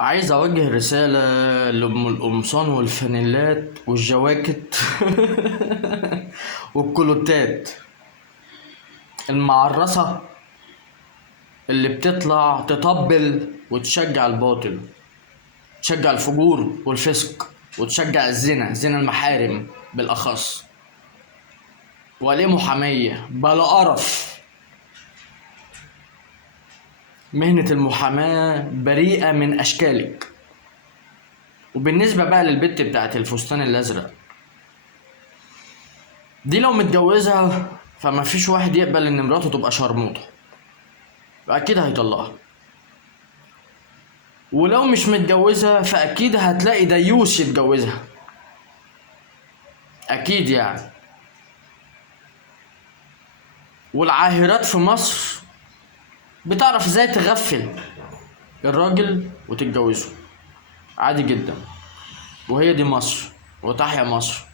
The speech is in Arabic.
عايز اوجه رسالة لأم القمصان والفانيلات والجواكت والكلوتات المعرصة اللي بتطلع تطبل وتشجع الباطل، تشجع الفجور والفسق، وتشجع الزنا، زنا المحارم بالأخص. وليه محامية بلا قرف. مهنة المحاماة بريئة من أشكالك. وبالنسبة بقى للبت بتاعت الفستان الأزرق دي، لو متجوزها فما فيش واحد يقبل ان مراته تبقى شرموطة، اكيد هيطلقها. ولو مش متجوزها فاكيد هتلاقي ديوس يتجوزها، اكيد يعني. والعاهرات في مصر بتعرف ازاي تغفل الراجل وتتجوزه عادي جدا. وهي دي مصر، وتحيا مصر.